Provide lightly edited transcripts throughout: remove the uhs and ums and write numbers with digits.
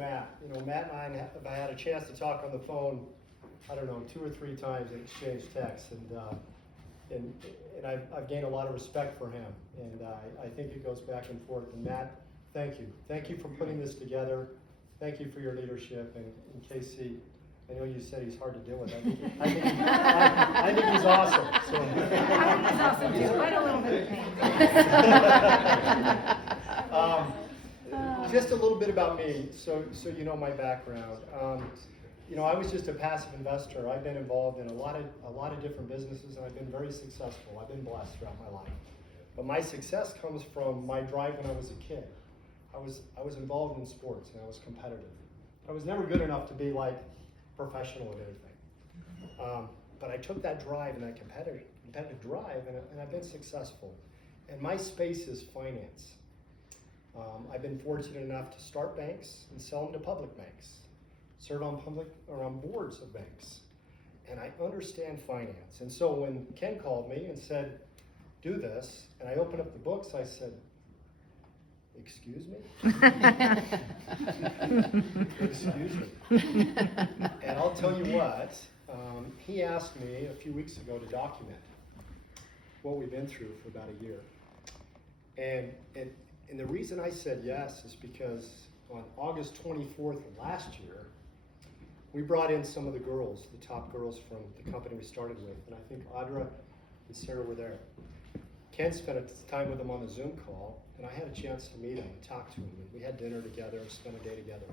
Matt. You know, Matt and I have had a chance to talk on the phone, I don't know, 2 or 3 times and exchange texts, and I've gained a lot of respect for him, and I think it goes back and forth. And Matt, thank you. Thank you for putting this together. Thank you for your leadership. And Casey, I know you said he's hard to deal with. I think he's awesome. So. I think he's awesome too. Quite a little bit of pain. Just a little bit about me, so you know my background. You know, I was just a passive investor. I've been involved in a lot of different businesses, and I've been very successful. I've been blessed throughout my life. But my success comes from my drive when I was a kid. I was involved in sports, and I was competitive. I was never good enough to be like professional at anything. But I took that drive and that competitive drive, and I've been successful. And my space is finance. I've been fortunate enough to start banks and sell them to public banks, serve on boards of banks, and I understand finance. And so when Ken called me and said, do this, and I opened up the books, I said, excuse me? Excuse me. And I'll tell you what, he asked me a few weeks ago to document what we've been through for about a year. And the reason I said yes is because on August 24th of last year, we brought in some of the girls, the top girls from the company we started with, and I think Audra and Sarah were there. Ken spent time with them on the Zoom call, and I had a chance to meet him and talk to him, and we had dinner together and spent a day together.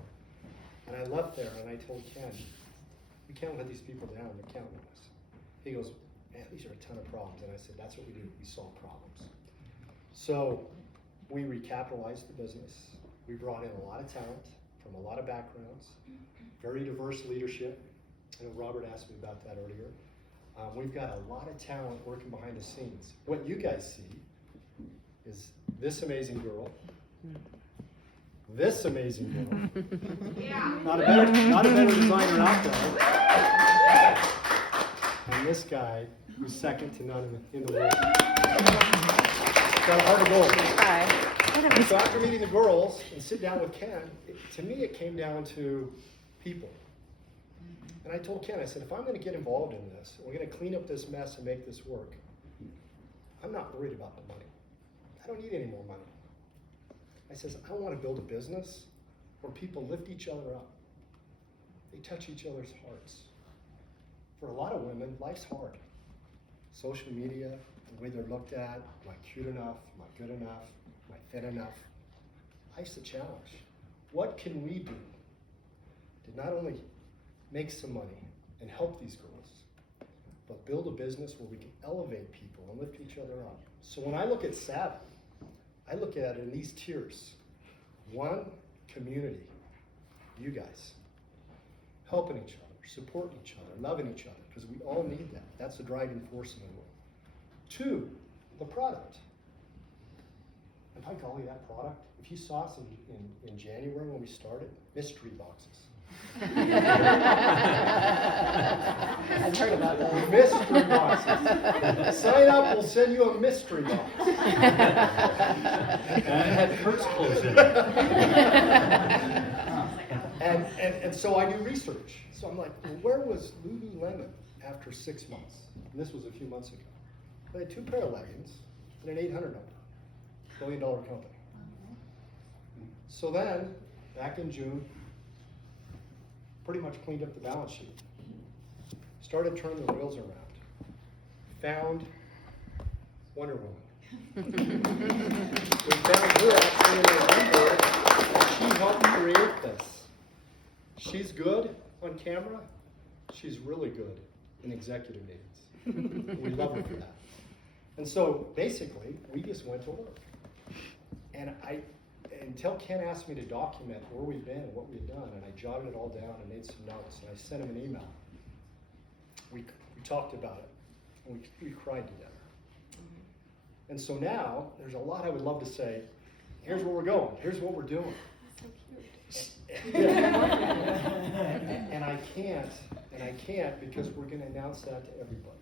And I left there and I told Ken, we can't let these people down, they're counting on us. He goes, man, these are a ton of problems. And I said, that's what we do, we solve problems. So we recapitalized the business. We brought in a lot of talent from a lot of backgrounds, very diverse leadership. I know Robert asked me about that earlier. We've got a lot of talent working behind the scenes. What you guys see is this amazing girl, this amazing girl, yeah. not a better designer out there, and this guy who's second to none in the world. Got a heart of gold. So after meeting the girls and sit down with Ken, to me it came down to people. And I told Ken, I said, if I'm going to get involved in this, we're going to clean up this mess and make this work, I'm not worried about the money. I don't need any more money. I says, I want to build a business where people lift each other up. They touch each other's hearts. For a lot of women, life's hard. Social media, the way they're looked at, am I cute enough, am I good enough, am I thin enough? Life's a challenge. What can we do to not only make some money and help these girls, but build a business where we can elevate people and lift each other up? So when I look at Savvy, I look at it in these tiers. 1, community, you guys, helping each other, supporting each other, loving each other, because we all need that. That's the driving force in the world. 2, the product. If I call you that product, if you saw us in January when we started, mystery boxes. I've heard about those. Mystery boxes. Sign up, we'll send you a mystery box. And had Curt's clothes in. And so I do research. So I'm like, well, where was Lululemon after 6 months? And this was a few months ago. They had 2 pair of leggings and an 800 number. $1 billion company. So then, back in June, pretty much cleaned up the balance sheet. Started turning the wheels around. Found Wonder Woman. We found her actually in November, and she helped create this. She's good on camera. She's really good in executive meetings. We love her for that. And so basically, we just went to work. And until Ken asked me to document where we've been and what we've done, and I jotted it all down and made some notes, and I sent him an email. We talked about it, and we cried together. And so now, there's a lot I would love to say. Here's where we're going. Here's what we're doing. So cute. And I can't because we're going to announce that to everybody.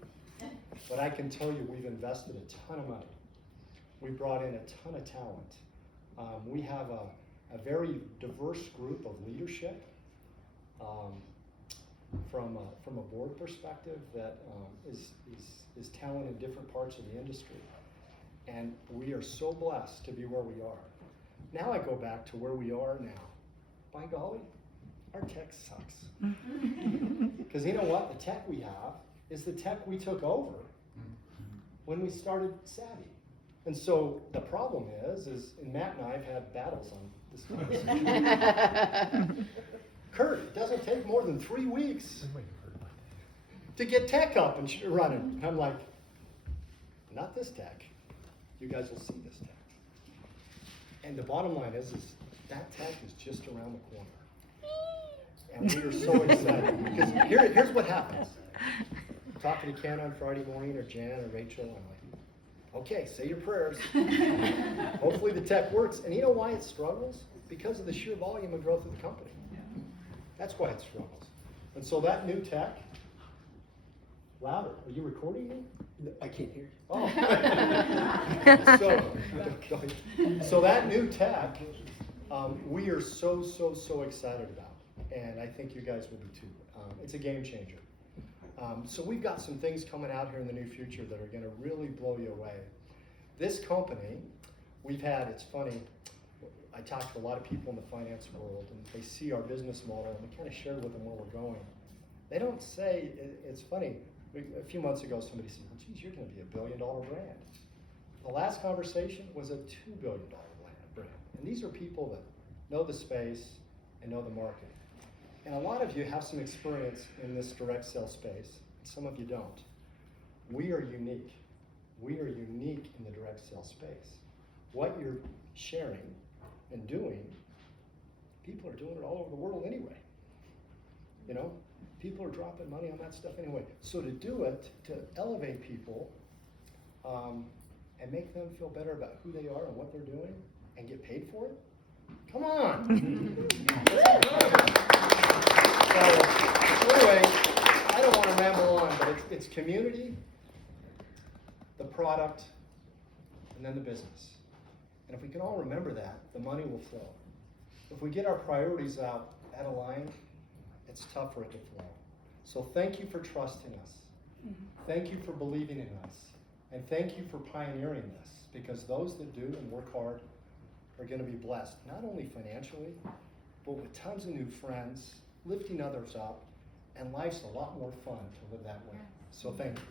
But I can tell you we've invested a ton of money. We brought in a ton of talent. We have a very diverse group of leadership from a board perspective that is talented in different parts of the industry. And we are so blessed to be where we are. Now I go back to where we are now. By golly, our tech sucks. Because you know what? The tech we have is the tech we took over when we started Savvy. And so the problem is and Matt and I have had battles on this conversation. Curt, it doesn't take more than 3 weeks to get tech up and running. I'm like, not this tech. You guys will see this tech. And the bottom line is that tech is just around the corner. And we are so excited. Because here's what happens. I'm talking to Ken on Friday morning, or Jan, or Rachel, and I'm like, okay, say your prayers. Hopefully the tech works. And you know why it struggles? Because of the sheer volume and growth of the company. That's why it struggles. And so that new tech, louder. Are you recording me? I can't hear you. Oh. So that new tech, we are so excited about. And I think you guys will be too. It's a game changer. So we've got some things coming out here in the near future that are going to really blow you away. This company, it's funny, I talk to a lot of people in the finance world, and they see our business model, and we kind of share with them where we're going. They don't say, it's funny, a few months ago somebody said, well, geez, you're going to be $1 billion brand. The last conversation was a $2 billion brand. And these are people that know the space and know the market. And a lot of you have some experience in this direct sell space. Some of you don't. We are unique. We are unique in the direct sell space. What you're sharing and doing, people are doing it all over the world anyway. You know, people are dropping money on that stuff anyway. So to do it, to elevate people and make them feel better about who they are and what they're doing and get paid for it, come on. So anyway, I don't want to ramble on, but it's community, the product, and then the business. And if we can all remember that, the money will flow. If we get our priorities out aligned, it's tough for it to flow. So thank you for trusting us. Thank you for believing in us. And thank you for pioneering this, because those that do and work hard are going to be blessed, not only financially, but with tons of new friends, lifting others up, and life's a lot more fun to live that way. So thank you.